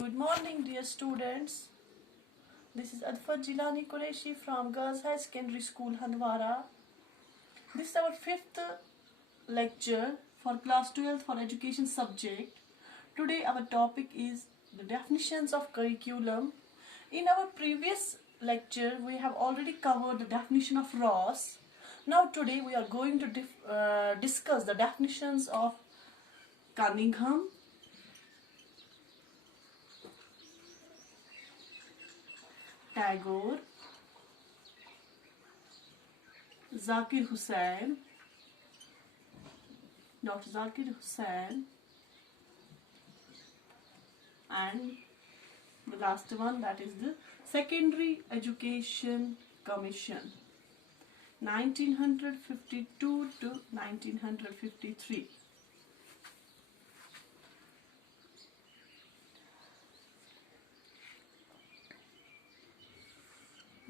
Good morning, dear students. This is Adfat Jilani Qureshi from Girls High Secondary School, Handwara. This is our fifth lecture for class 12 for education subject. Today our topic is the definitions of curriculum. In our previous lecture, we have already covered the definition of Ross. Now today we are going to discuss the definitions of Cunningham, Tagore, Zakir Hussain, Dr. Zakir Hussain, and the last one, that is the Secondary Education Commission, 1952 to 1953.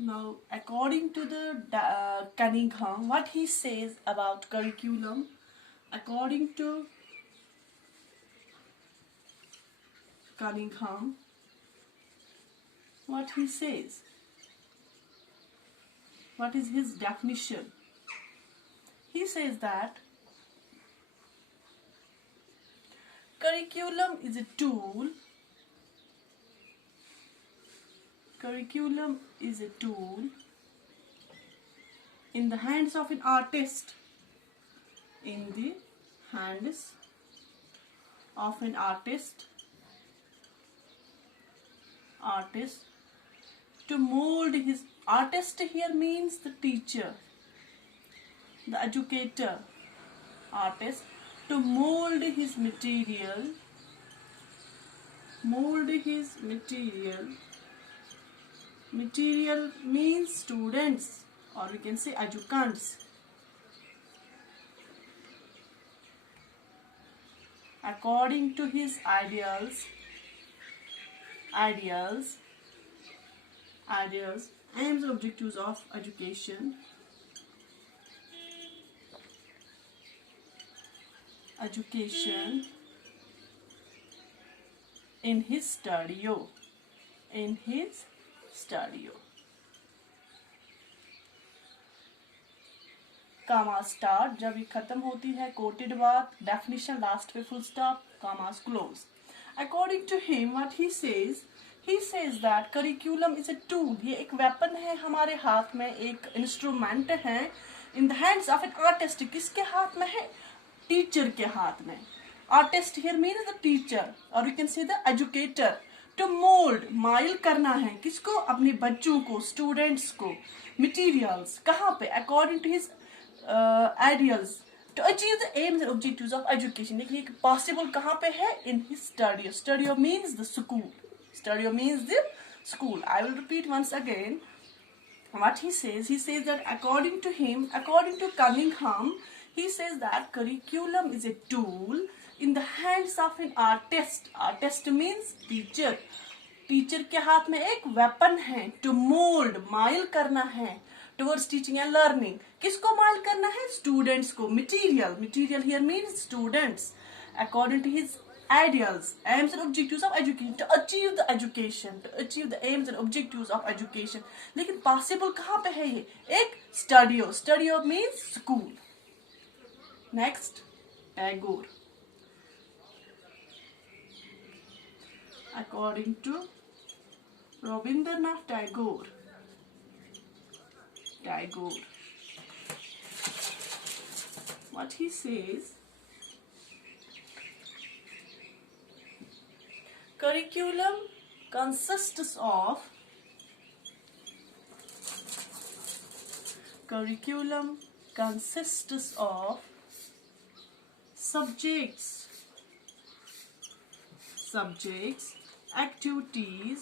Now, according to the Cunningham, what he says about curriculum, according to Cunningham, what he says, what is his definition? He says that curriculum is a tool. Curriculum is a tool in the hands of an artist. In the hands of an artist to mold his. Artist here means the teacher, the educator. Artist to mold his material. Mold his material. Material means students, or we can say educants. According to his ideals, aims and objectives of education. Education in his studio. In his studio. Comma start, जब ये खत्म होती है quoted बात, definition last पे full stop, commas close. According to him what he says that curriculum is a tool. ये एक weapon है हमारे हाथ में, एक इंस्ट्रूमेंट है in the hands of an artist. किसके हाथ में है? टीचर के हाथ में. Artist here means the teacher, और you can say the educator. To mould, माइल करना है किसको? अपने बच्चों को, स्टूडेंट्स को. मटीरियल्स कहाँ पे? According to his ideals to achieve the aims and objectives of education. देखिए पॉसिबल कहाँ पे है? In his study. Study means the school. Study means the school. I will repeat once again what he says that according to him, according to Cunningham, he says that curriculum is a tool in the hands of an artist. Artist means teacher. Teacher के हाथ में एक weapon है. To mould, माइल करना है towards teaching and learning. किसको माइल करना है? स्टूडेंट्स को. Material here means students. According to his ideals, aims and objectives of education, to achieve the education, to achieve the aims and objectives of education. लेकिन possible कहाँ पे है ये? एक studio means school. Next, Tagore. According to Rabindranath Tagore, what he says, curriculum consists of subjects, activities,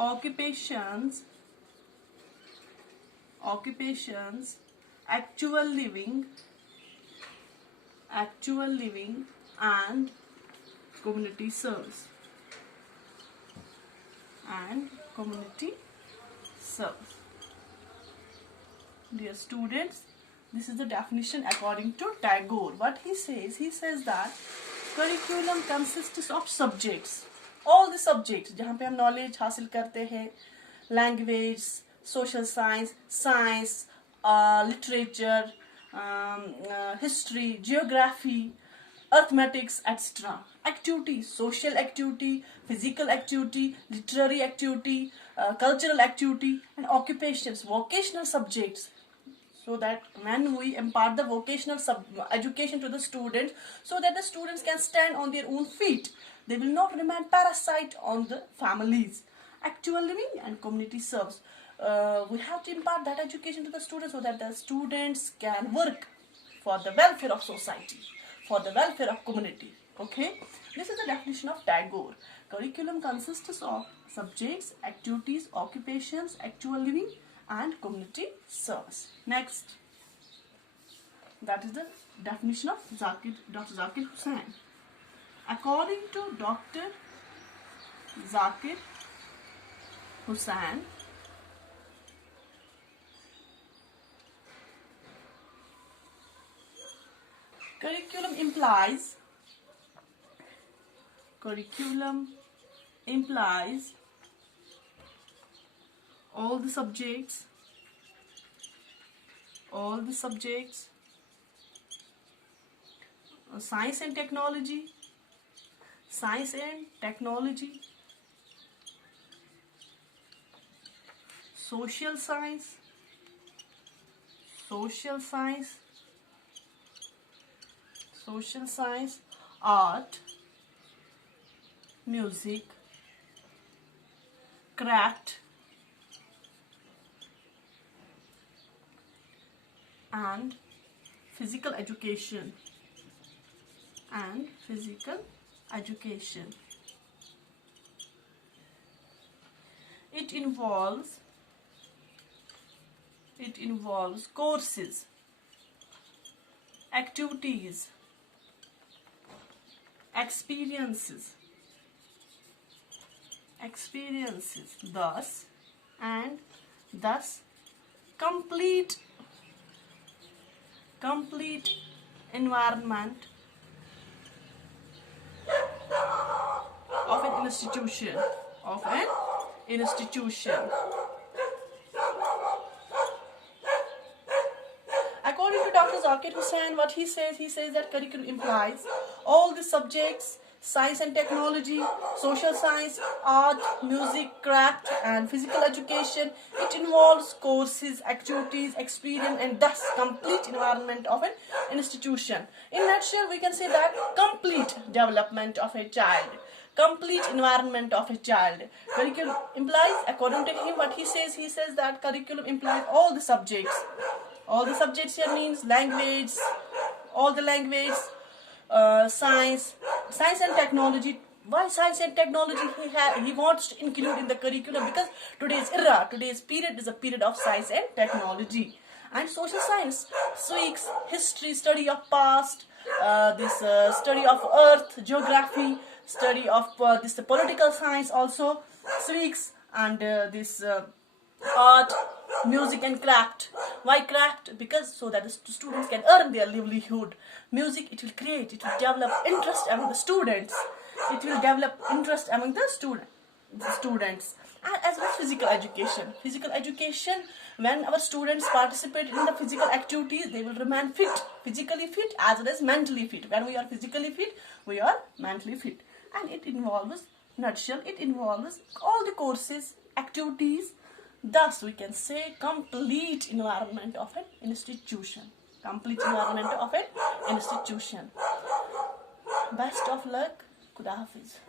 occupations, actual living, and community service. Dear students, this is the definition according to Tagore. What he says that Curriculum consists of subjects. All the subjects जहाँ पे हम knowledge हासिल करते हैं, language, social science, science, literature, history, geography, arithmetics, etc. Activity, social activity, physical activity, literary activity, cultural activity, and occupations, vocational subjects. So that when we impart the vocational education to the students, so that the students can stand on their own feet, they will not remain parasite on the families. Actual living and community service. We have to impart that education to the students so that the students can work for the welfare of society, for the welfare of community. Okay, this is the definition of Tagore. Curriculum consists of subjects, activities, occupations, actual living, and community service. Next, that is the definition of Dr. Zakir Hussain. According to Dr. Zakir Hussain, curriculum implies all the subjects, science and technology, social science, art, music, craft, and physical education. It involves courses, activities, experiences, thus complete environment of an institution. According to Dr. Zakir Hussain, what he says that curriculum implies all the subjects, science and technology, social science, art, music, craft, and physical education. It involves courses, activities, experience, and thus complete environment of an institution. In a nutshell, we can say that complete development of a child, complete environment of a child. Curriculum implies, according to him, what he says that curriculum implies all the subjects. All the subjects here means language, all the language, science and technology. Why science and technology he wants to include in the curriculum? Because today's period is a period of science and technology. And social science speaks history, study of past, study of earth, geography, study of this political science also speaks, and this art, music, and craft. Why craft? Because so that the students can earn their livelihood. Music, it will develop interest among the students. As well as physical education. When our students participate in the physical activities, they will remain fit, physically fit as well as mentally fit. When we are physically fit, we are mentally fit. And it involves all the courses, activities. Thus, we can say complete environment of an institution. Best of luck. Khuda Hafiz.